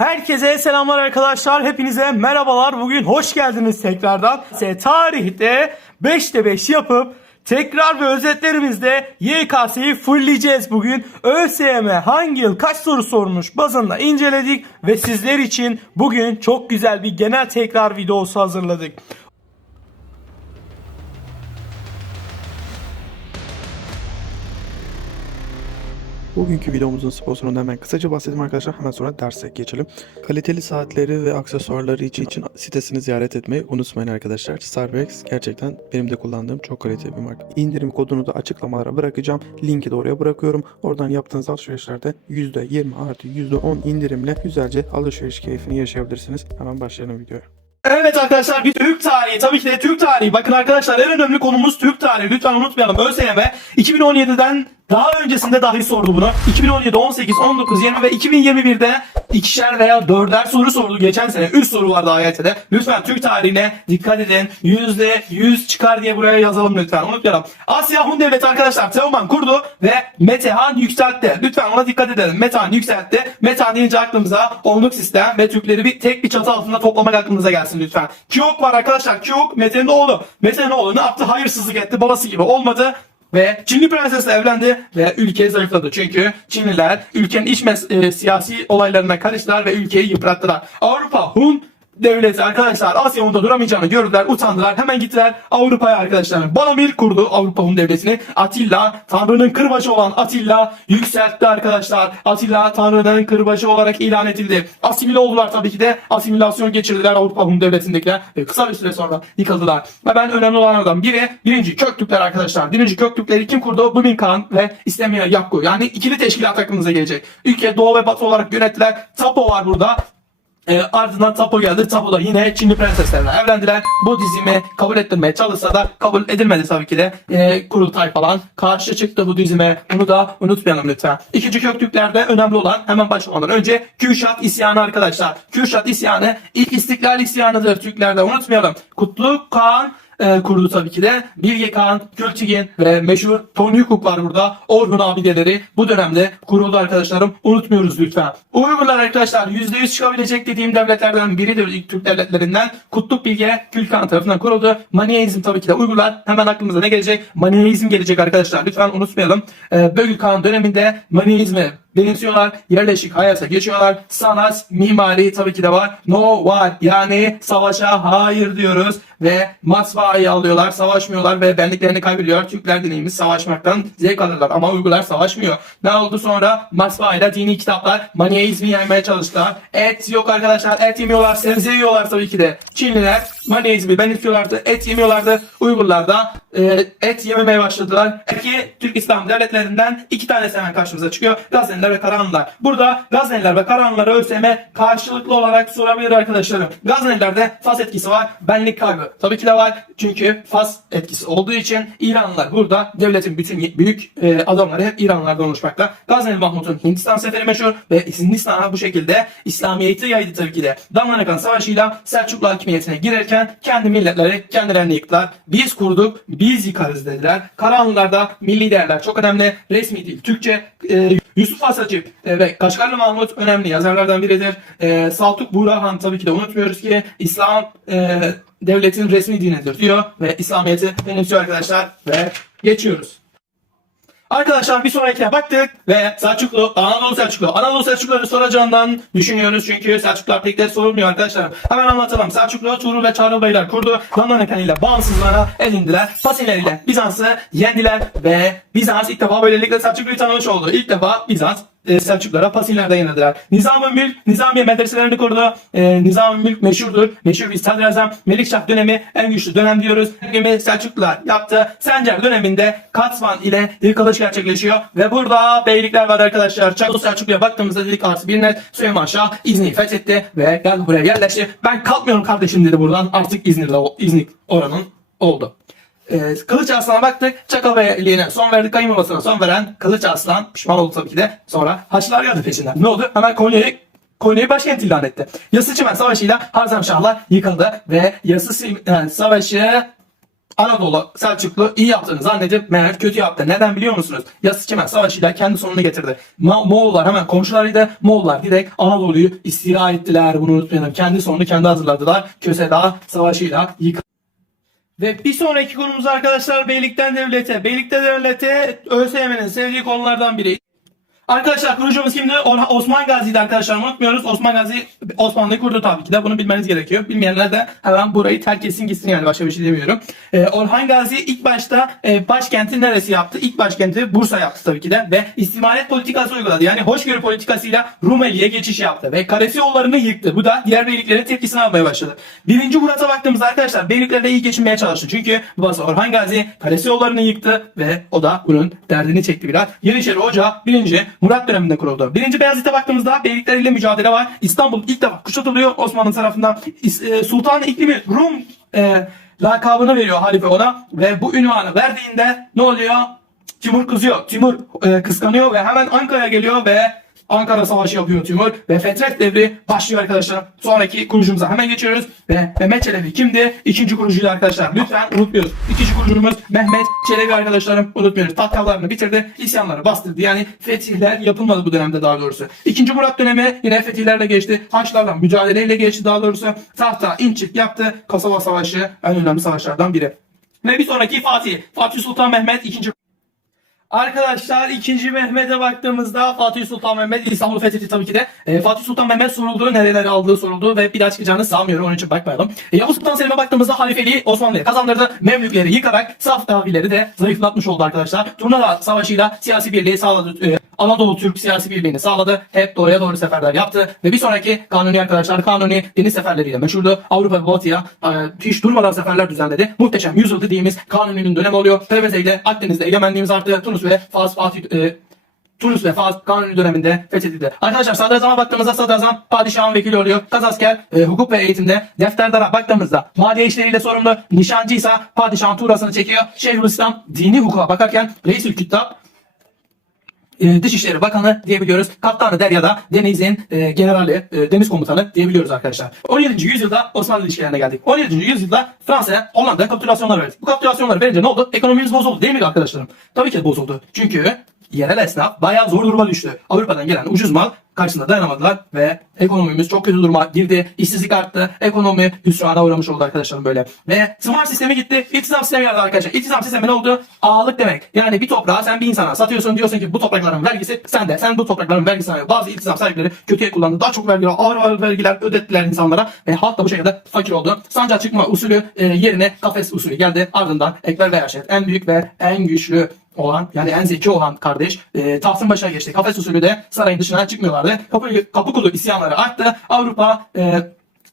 Herkese selamlar arkadaşlar. Hepinize merhabalar. Bugün hoş geldiniz tekrardan. Tarihte 5'te 5 yapıp tekrar ve özetlerimizde YKS'yi fullleyeceğiz bugün. ÖSYM hangi yıl kaç soru sormuş bazında inceledik ve sizler için bugün çok güzel bir genel tekrar videosu hazırladık. Bugünkü videomuzun sponsorundan hemen kısaca bahsedeyim arkadaşlar. Hemen sonra derse geçelim. Kaliteli saatleri ve aksesuarları için, için sitesini ziyaret etmeyi unutmayın arkadaşlar. Starbucks gerçekten benim de kullandığım çok kaliteli bir marka. İndirim kodunu da açıklamalara bırakacağım. Linki de oraya bırakıyorum. Oradan yaptığınız alışverişlerde %20 artı %10 indirimle güzelce alışveriş keyfini yaşayabilirsiniz. Hemen başlayalım videoya. Evet arkadaşlar bir Türk tarihi tabii ki de Türk tarihi. Bakın arkadaşlar en önemli konumuz Türk tarihi. Lütfen unutmayalım. ÖSYM 2017'den daha öncesinde dahi sordu bunu. 2017, 18, 19, 20 ve 2021'de ikişer veya dörder soru sordu. Geçen sene 3 soru vardı AYT'de. Lütfen Türk tarihine dikkat edin. %100 çıkar diye buraya yazalım lütfen. Unutmayalım. Asya Hun Devleti arkadaşlar Teoman kurdu ve Metehan yükseltti. Lütfen ona dikkat edelim. Metehan yükseltti. Metehan deyince aklımıza onluk sistem ve Türkleri bir tek bir çatı altında toplamak aklımıza gelsin lütfen. Kyok var arkadaşlar. Kyok Mete'nin oğlu. Mete'nin oğlu ne yaptı? Hayırsızlık etti. Babası gibi olmadı. Ve Çinli prensesle evlendi ve ülke zayıfladı. Çünkü Çinliler ülkenin iç e, siyasi olaylarına karıştılar ve ülkeyi yıprattılar. Avrupa Hun devleti arkadaşlar Asya Hun'da duramayacağını gördüler, utandılar. Hemen gittiler Avrupa'ya arkadaşlar. Balamir kurdu Avrupa Hun devletini. Atilla, Tanrı'nın kırbaçı olan Atilla yükseltti arkadaşlar. Atilla Tanrı'nın kırbaçı olarak ilan edildi. Asimile oldular tabii ki de. Asimilasyon geçirdiler Avrupa Hun devletindekiler. Ve kısa bir süre sonra yıkıldılar. Ve ben önemli olanlardan biri birinci Köktürkler arkadaşlar. Birinci Köktürkleri kim kurdu? Bubin Khan ve İstemir Yakku. Yani ikili teşkilat aklınıza gelecek. Ülke doğu ve batı olarak yönettiler. Tapo var burada. E, ardından Tapo geldi. Tapo da yine Çinli prenseslerle evlendiler. Bu dizimi kabul ettirmeye çalışsa da kabul edilmedi tabii ki de. E, kurultay falan karşı çıktı bu dizime. Bunu da unutmayalım lütfen. İkinci Köktürklerde önemli olan hemen başlamadan önce Kürşat isyanı arkadaşlar. Kürşat isyanı ilk istiklal isyanıdır Türklerde unutmayalım. Kutlu Kağan e, kurdu tabii ki de. Bilge Kağan, Gülçigin ve meşhur Tony Hukuk var burada. Orhun abideleri bu dönemde kuruldu arkadaşlarım. Unutmuyoruz lütfen. Uygurlar arkadaşlar %100 çıkabilecek dediğim devletlerden biridir ilk Türk devletlerinden. Kutluk Bilge Gülkan tarafından kuruldu. Maniheizm tabii ki de Uygurlar. Hemen aklımıza ne gelecek? Maniheizm gelecek arkadaşlar. Lütfen unutmayalım. E, Bölgül Kağan döneminde Maniheizmi benimsiyorlar. Yerleşik hayata geçiyorlar. Sanat, mimari tabii ki de var. No var. Yani savaşa hayır diyoruz. Ve matbaayı alıyorlar. Savaşmıyorlar ve benliklerini kaybediyor. Türkler deneyimiz savaşmaktan zevk alırlar. Ama Uygurlar savaşmıyor. Ne oldu sonra? Matbaayla dini kitaplar Maniheizmi yaymaya çalıştılar. Et yok arkadaşlar. Et yemiyorlar. Sebze yiyorlar tabii ki de. Çinliler Maniheizmi benimsiyorlardı. Et yemiyorlardı. Uygurlar da e, et yememeye başladılar. Peki Türk İslam devletlerinden iki tanesi hemen karşımıza çıkıyor. Gazneliler ve Karahanlılar. Burada Gazneliler ve Karahanlıları ÖSYM karşılıklı olarak sorabilir arkadaşlarım. Gaznelilerde Fas etkisi var. Benlik kaybı. Tabii ki de var. Çünkü Fas etkisi olduğu için İranlılar burada devletin bütün büyük e, adamları hep İranlılardan oluşmakta. Gazneli Mahmut'un Hindistan seferi meşhur ve Hindistan'a bu şekilde İslamiyet'i yaydı tabii ki de. Damlanakan Savaşı'yla Selçuklu hakimiyetine girerken kendi milletleri kendilerini yıktılar. Biz kurduk, biz yıkarız dediler. Karahanlılar da milli değerler çok önemli. Resmi dil Türkçe. E, Yusuf Asacı e, ve Kaşgarlı Mahmut önemli yazarlardan biridir. E, Saltuk Burhan tabii ki de unutmuyoruz ki İslam e, devletin resmi dinidir diyor ve İslamiyet'i benimsiyor arkadaşlar ve geçiyoruz. Arkadaşlar bir sonrakine baktık ve Selçuklu, Anadolu Selçuklu. Anadolu Selçukluları soracağından düşünüyoruz çünkü Selçuklular pek de sorulmuyor arkadaşlar. Hemen anlatalım. Selçuklu, Tuğrul ve Çağrı Beyler kurdu. Danlanekan ile bağımsızlığına edindiler. Fasiller ile Bizans'ı yendiler ve Bizans ilk defa böylelikle Selçuklu'yu tanımış oldu. İlk defa Bizans e, Selçuklulara Fasiller'de yenildiler. Nizam-ı Mülk, Nizamiye medreselerini kurdu. E, Nizam-ı Mülk meşhurdur. Meşhur bir sadrazam. Melikşah dönemi en güçlü dönem diyoruz. Dönemi Selçuklular yaptı. Sencer döneminde Katman ile yıkılış gerçekleşiyor. Ve burada beylikler var arkadaşlar. Çaklı Selçuklu'ya baktığımızda dedik artı bir net. Süleyman Şah İznik'i fethetti ve geldi buraya yerleşti. Ben kalkmıyorum kardeşim dedi buradan. Artık o- İznik oranın oldu. Kılıç Arslan'a baktık. Çakal Beyliğine son verdik. Kayınbabasına son veren Kılıç Arslan pişman oldu tabii ki de. Sonra Haçlılar geldi peşinden. Ne oldu? Hemen Konya'yı Konya'yı başkent ilan etti. Yassı Çimen Savaşı'yla Harzemşahlar yıkıldı ve Yassı Çimen Savaşı Anadolu Selçuklu iyi yaptığını zannedip meğer kötü yaptı. Neden biliyor musunuz? Yasıçımen Savaşı'yla kendi sonunu getirdi. Ma- Moğollar hemen komşularıydı. Moğollar direkt Anadolu'yu istila ettiler. Bunu unutmayalım. Kendi sonunu kendi hazırladılar. Köse Dağı Savaşı'yla yıkıldı. Ve bir sonraki konumuz arkadaşlar Beylikten Devlet'e. Beylikten Devlet'e ÖSYM'nin sevdiği konulardan biri. Arkadaşlar kurucumuz kimdi? Osman Gazi'ydi arkadaşlar unutmuyoruz. Osman Gazi Osmanlı'yı kurdu tabii ki de bunu bilmeniz gerekiyor. Bilmeyenler de hemen burayı terk etsin gitsin yani başka bir şey demiyorum. Ee, Orhan Gazi ilk başta e, başkenti neresi yaptı? İlk başkenti Bursa yaptı tabii ki de ve istimaret politikası uyguladı. Yani hoşgörü politikasıyla Rumeli'ye geçiş yaptı ve Karesi yollarını yıktı. Bu da diğer beyliklerin tepkisini almaya başladı. Birinci Murat'a baktığımızda arkadaşlar beyliklerle iyi geçinmeye çalıştı. Çünkü babası Orhan Gazi Karesi yollarını yıktı ve o da bunun derdini çekti biraz. Yeniçeri Ocağı birinci Murat döneminde kuruldu. Birinci Beyazıt'a baktığımızda beylikleriyle mücadele var. İstanbul ilk defa kuşatılıyor Osmanlı tarafından. E, Sultan iklimi Rum e, lakabını veriyor halife ona ve bu ünvanı verdiğinde ne oluyor? Timur kızıyor. Timur e, kıskanıyor ve hemen Ankara'ya geliyor ve Ankara Savaşı yapıyor Timur ve Fetret devri başlıyor arkadaşlar. Sonraki kurucumuza hemen geçiyoruz ve Mehmet Çelebi kimdi? İkinci kurucuydu arkadaşlar. Lütfen unutmuyoruz. İkinci kurucumuz Mehmet Çelebi arkadaşlarım unutmuyoruz. Tatkallarını bitirdi, isyanları bastırdı. Yani fetihler yapılmadı bu dönemde daha doğrusu. İkinci Murat dönemi yine fetihlerle geçti. Haçlarla mücadeleyle geçti daha doğrusu. Tahta inçik yaptı. Kosova Savaşı en önemli savaşlardan biri. Ve bir sonraki Fatih. Fatih Sultan Mehmet ikinci Arkadaşlar 2. Mehmet'e baktığımızda Fatih Sultan Mehmet İstanbul'u fethetti tabii ki de. Ee, Fatih Sultan Mehmet soruldu, nereleri aldığı soruldu ve bir daha çıkacağını sanmıyorum onun için bakmayalım. Ee, Yavuz Sultan Selim'e baktığımızda halifeliği Osmanlı'ya kazandırdı. Memlükleri yıkarak Saftavileri de zayıflatmış oldu arkadaşlar. Turnalar Savaşı'yla siyasi birliği sağladı. Ee, Anadolu Türk siyasi birliğini sağladı. Hep doğuya doğru seferler yaptı. Ve bir sonraki Kanuni arkadaşlar Kanuni deniz seferleriyle meşhurdu. Avrupa ve Batı'ya e, hiç durmadan seferler düzenledi. Muhteşem yüzyıl dediğimiz Kanuni'nin dönemi oluyor. PVZ ile Akdeniz'de egemenliğimiz arttı. Tunus ve Fas Fatih e, Tunus ve Fas Kanuni döneminde fethedildi. Arkadaşlar sadrazama baktığımızda sadrazam padişahın vekili oluyor. Kazasker e, hukuk ve eğitimde. Defterdara baktığımızda maliye işleriyle sorumlu. Nişancıysa padişahın tuğrasını çekiyor. Şeyhülislam dini hukuka bakarken Reisül Küttab e, Dışişleri Bakanı diyebiliyoruz. Kaptanı Derya'da denizin e, generali, e, deniz komutanı diyebiliyoruz arkadaşlar. 17. yüzyılda Osmanlı ilişkilerine geldik. 17. yüzyılda Fransa, Hollanda kapitülasyonlar verdi. Bu kapitülasyonları verince ne oldu? Ekonomimiz bozuldu değil mi arkadaşlarım? Tabii ki bozuldu. Çünkü yerel esnaf bayağı zor duruma düştü. Avrupa'dan gelen ucuz mal karşısında dayanamadılar ve ekonomimiz çok kötü duruma girdi. İşsizlik arttı. Ekonomi hüsrana uğramış oldu arkadaşlarım böyle. Ve tımar sistemi gitti. İltizam sistemi geldi arkadaşlar. İltizam sistemi ne oldu? Ağalık demek. Yani bir toprağı sen bir insana satıyorsun diyorsun ki bu toprakların vergisi sende. Sen bu toprakların vergisini alıyor. Bazı iltizam sahipleri kötüye kullandı. Daha çok vergiler, ağır ağır vergiler ödettiler insanlara ve halk da bu şekilde fakir oldu. Sancağa çıkma usulü e, yerine kafes usulü geldi. Ardından Ekber Beyaşet en büyük ve en güçlü olan yani en zeki olan kardeş e, tahtın başına geçti. Kafes usulü de sarayın dışına çıkmıyorlardı. Kapı, kapı kulu isyanları arttı. Avrupa e,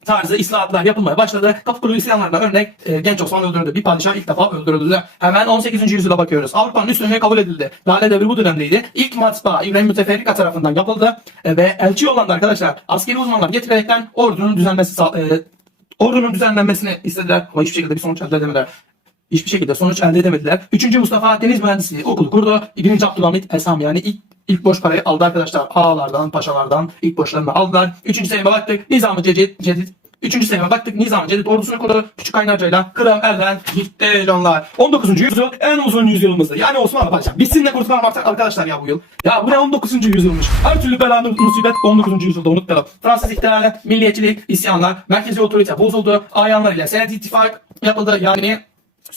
tarzı islahatlar yapılmaya başladı. Kapı kulu isyanlarına örnek e, genç Osman öldürüldü. Bir padişah ilk defa öldürüldü. Hemen 18. yüzyıla bakıyoruz. Avrupa'nın üstünlüğü kabul edildi. Lale devri bu dönemdeydi. İlk matbaa İbrahim Müteferrika tarafından yapıldı. E, ve elçi yollandı arkadaşlar. Askeri uzmanlar getirerekten ordunun düzenmesi e, ordunun düzenlenmesini istediler. Ama hiçbir şekilde bir sonuç elde edemediler. Hiçbir şekilde sonuç elde edemediler. Üçüncü Mustafa Deniz Mühendisliği okulu kurdu. Birinci Abdülhamit Esam yani ilk ilk boş parayı aldı arkadaşlar. Ağalardan, paşalardan ilk boşlarını aldılar. Üçüncü seneme baktık. Nizam-ı Cedid, Cedid Üçüncü seneme baktık Nizam-ı Cedid ordusunu kurdu. Küçük Kaynarca'yla Kırım elden gitti canlar. 19. yüzyıl en uzun yüzyılımızdı. Yani Osmanlı padişah. Bitsin de kurtulalım artık arkadaşlar ya bu yıl. Ya bu ne 19. yüzyılmış. Her türlü bela musibet 19. yüzyılda unutmayalım. Fransız ihtilali, milliyetçilik, isyanlar, merkezi otorite bozuldu. Ayanlar ile senet ittifak yapıldı. Yani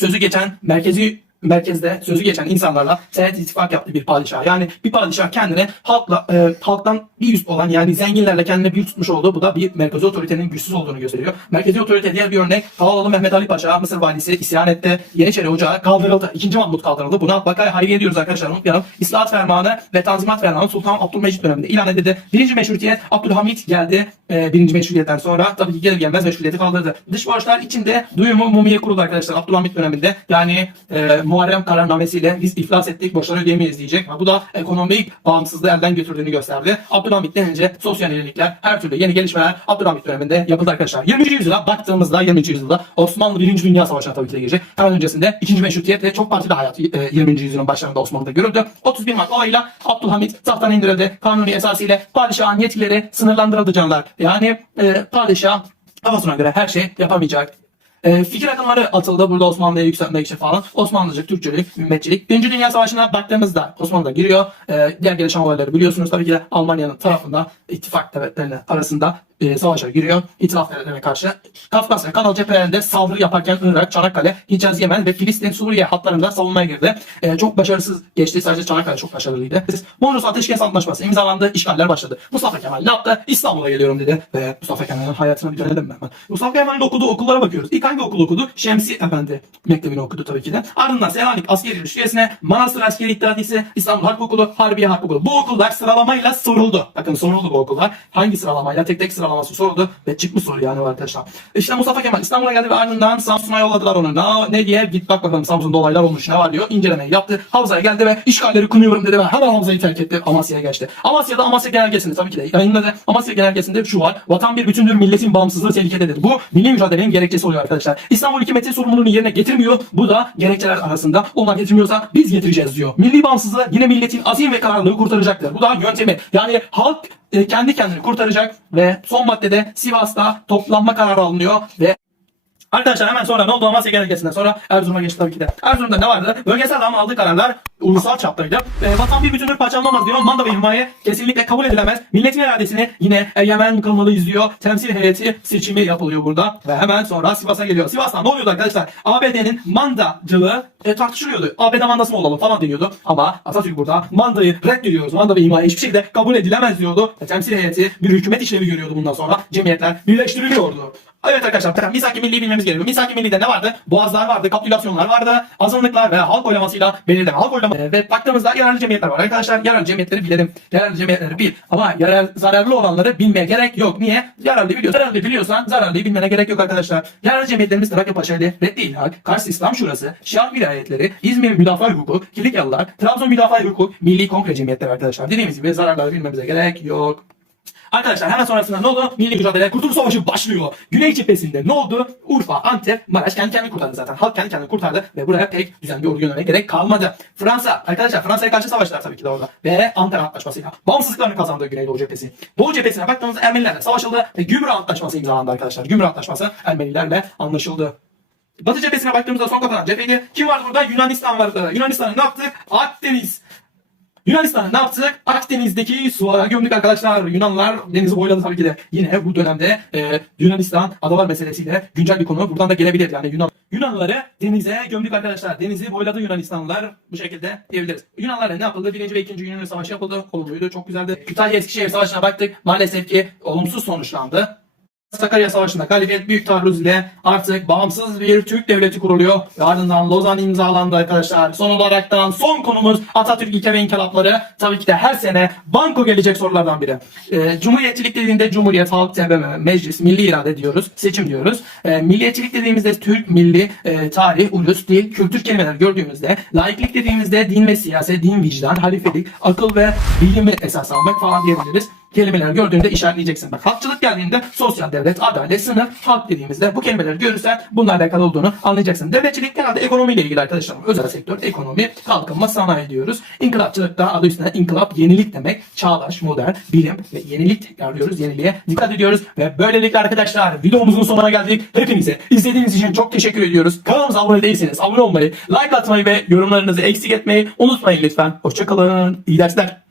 sözü geçen merkezi merkezde sözü geçen insanlarla senet ittifak yaptı bir padişah. Yani bir padişah kendine halkla e, halktan bir üst olan yani zenginlerle kendine bir tutmuş olduğu bu da bir merkezi otoritenin güçsüz olduğunu gösteriyor. Merkezi otorite diğer bir örnek Tavalalı Mehmet Ali Paşa Mısır valisi isyan etti. Yeniçeri Ocağı kaldırıldı. İkinci Mahmut kaldırıldı. Buna Vakaya Hayriye diyoruz arkadaşlar unutmayalım. İslahat Fermanı ve Tanzimat Fermanı Sultan Abdülmecit döneminde ilan edildi. Birinci meşrutiyet Abdülhamit geldi. E, birinci meşrutiyetten sonra tabii ki gelir gelmez meşrutiyeti kaldırdı. Dış borçlar içinde duyumu mumiye kuruldu arkadaşlar Abdülhamit döneminde. Yani e, Muharrem kararnamesiyle biz iflas ettik borçları ödeyemeyiz diyecek. Ve bu da ekonomik bağımsızlığı elden götürdüğünü gösterdi. Abdülhamit denince sosyal yenilikler her türlü yeni gelişmeler Abdülhamit döneminde yapıldı arkadaşlar. 20. yüzyıla baktığımızda 20. yüzyılda Osmanlı 1. Dünya Savaşı'na tabii ki de girecek. Hemen öncesinde 2. Meşrutiyet ve çok partili hayat e, 20. yüzyılın başlarında Osmanlı'da görüldü. 31 Mart olayıyla Abdülhamit tahttan indirildi. Kanuni esasıyla padişahın yetkileri sınırlandırıldı canlar. Yani e, padişah kafasına göre her şey yapamayacak. E, fikir akımları atıldı burada Osmanlı'ya yükselmek için falan. Osmanlıcılık, Türkçülük, ümmetçilik. Birinci Dünya Savaşı'na baktığımızda Osmanlı da giriyor. E, diğer gelişen olayları biliyorsunuz. Tabii ki de Almanya'nın tarafında ittifak devletlerine arasında e, savaşa giriyor. İtilaf devletlerine karşı. Kafkasya, Kanal cephelerinde saldırı yaparken Irak, Çanakkale, Hicaz, Yemen ve Filistin, Suriye hatlarında savunmaya girdi. E, çok başarısız geçti. Sadece Çanakkale çok başarılıydı. Mondros Ateşkes Antlaşması imzalandı. işgaller başladı. Mustafa Kemal ne yaptı? İstanbul'a geliyorum dedi. Ve Mustafa Kemal'in hayatına bir dönelim hemen? Mustafa Kemal'in okuduğu okullara bakıyoruz. İlk hangi okul okudu? Şemsi Efendi Mektebi'ni okudu tabii ki de. Ardından Selanik Askeri Üniversitesi'ne, Manastır Askeri İttihatiyesi, İstanbul Harp Okulu, Harbiye Harp Okulu. Bu okullar sıralamayla soruldu. Bakın soruldu bu okullar. Hangi sıralamayla? Tek tek sıralaması soruldu ve çıkmış soru yani arkadaşlar. İşte Mustafa Kemal İstanbul'a geldi ve ardından Samsun'a yolladılar onu. Ne, ne diye? Git bak bakalım Samsun'da olaylar olmuş ne var diyor. İncelemeyi yaptı. Havza'ya geldi ve işgalleri kınıyorum dedi ve hemen Havza'yı terk etti. Amasya'ya geçti. Amasya'da Amasya Genelgesi'nde tabii ki de yayınladı. Amasya Genelgesi'nde şu var. Vatan bir bütündür, milletin bağımsızlığı tehlikededir. Bu milli mücadelenin gerekçesi oluyor arkadaşlar. İstanbul hükümeti sorumluluğunu yerine getirmiyor. Bu da gerekçeler arasında. Onlar getirmiyorsa biz getireceğiz diyor. Milli bağımsızlığı yine milletin azim ve kararlılığı kurtaracaktır. Bu da yöntemi. Yani halk e, kendi kendini kurtaracak ve son maddede Sivas'ta toplanma kararı alınıyor ve Arkadaşlar hemen sonra ne oldu Amasya Genelgesi'nden sonra Erzurum'a geçti tabii ki de. Erzurum'da ne vardı? Bölgesel ama aldığı kararlar ulusal çaptaydı. E, vatan bir bütündür parçalanamaz diyor. Manda ve himaye kesinlikle kabul edilemez. Milletin iradesini yine egemen kılmalıyız diyor. Temsil heyeti seçimi yapılıyor burada. Ve hemen sonra Sivas'a geliyor. Sivas'tan ne oluyordu arkadaşlar? ABD'nin mandacılığı e, tartışılıyordu. ABD mandası mı olalım falan deniyordu. Ama Atatürk burada mandayı reddediyoruz. Manda ve himaye hiçbir şekilde kabul edilemez diyordu. Ve temsil heyeti bir hükümet işlevi görüyordu bundan sonra. Cemiyetler birleştiriliyordu. Evet arkadaşlar misak-ı milli bilmemiz gerekiyor. Misak-ı millide ne vardı? Boğazlar vardı, kapitülasyonlar vardı, azınlıklar ve halk oylamasıyla belirlenen halk oylama. Ee, ve baktığımızda yararlı cemiyetler var. Arkadaşlar yararlı cemiyetleri bilelim. Yararlı cemiyetleri bil. Ama yarar, zararlı olanları bilmeye gerek yok. Niye? Yararlı biliyorsan, zararlı biliyorsan zararlıyı bilmene gerek yok arkadaşlar. Yararlı cemiyetlerimiz Trakya Paşaeli, Reddi İlhak, Kars İslam Şurası, Şark Vilayetleri, İzmir Müdafaa Hukuku, Kilikyalılar, Trabzon Müdafaa Hukuku, Milli Kongre Cemiyetleri arkadaşlar. Dediğimiz gibi zararları bilmemize gerek yok. Arkadaşlar hemen sonrasında ne oldu? Milli mücadele Kurtuluş Savaşı başlıyor. Güney cephesinde ne oldu? Urfa, Antep, Maraş kendi kendini kurtardı zaten. Halk kendi kendini kurtardı ve buraya pek düzenli ordu yönelmeye gerek kalmadı. Fransa, arkadaşlar Fransa'ya karşı savaştılar tabii ki de orada. Ve Ankara Antlaşması'yla bağımsızlıklarını kazandı Güneydoğu cephesi. Doğu cephesine baktığımızda Ermenilerle savaşıldı ve Gümrük Antlaşması imzalandı arkadaşlar. Gümrük Antlaşması Ermenilerle anlaşıldı. Batı cephesine baktığımızda son kapanan cepheydi. Kim vardı burada? Yunanistan vardı. Yunanistan'ı ne yaptık? Akdeniz. Yunanistan'ı ne yaptık? Akdeniz'deki sulara gömdük arkadaşlar. Yunanlar denizi boyladı tabii ki de. Yine bu dönemde e, Yunanistan adalar meselesiyle güncel bir konu. Buradan da gelebilir yani Yunan. Yunanlıları denize gömdük arkadaşlar. Denizi boyladı Yunanistanlılar. Bu şekilde diyebiliriz. Yunanlarla ne yapıldı? Birinci ve ikinci Yunan Savaşı yapıldı. Olumluydu. Çok güzeldi. Kütahya Eskişehir Savaşı'na baktık. Maalesef ki olumsuz sonuçlandı. Sakarya Savaşı'nda galibiyet büyük taarruz ile artık bağımsız bir Türk devleti kuruluyor. Ve ardından Lozan imzalandı arkadaşlar. Son olaraktan son konumuz Atatürk ilke ve inkılapları. Tabii ki de her sene banko gelecek sorulardan biri. Ee, cumhuriyetçilik dediğinde Cumhuriyet, Halk, TBMM, Meclis, Milli irade diyoruz. Seçim diyoruz. Ee, milliyetçilik dediğimizde Türk, milli, e, tarih, ulus, dil, kültür kelimeleri gördüğümüzde laiklik dediğimizde din ve siyaset, din, vicdan, halifelik, akıl ve bilimi esas almak falan diyebiliriz kelimeleri gördüğünde işaretleyeceksin. Bak halkçılık geldiğinde sosyal devlet, adalet, sınıf, halk dediğimizde bu kelimeleri görürsen bunlarla alakalı olduğunu anlayacaksın. Devletçilik genelde ekonomiyle ilgili arkadaşlar. Özel sektör, ekonomi, kalkınma, sanayi diyoruz. İnkılapçılık da adı üstünde inkılap, yenilik demek. Çağdaş, modern, bilim ve yenilik tekrarlıyoruz. Yeniliğe dikkat ediyoruz. Ve böylelikle arkadaşlar videomuzun sonuna geldik. Hepinize izlediğiniz için çok teşekkür ediyoruz. Kanalımıza abone değilseniz abone olmayı, like atmayı ve yorumlarınızı eksik etmeyi unutmayın lütfen. Hoşçakalın. İyi dersler.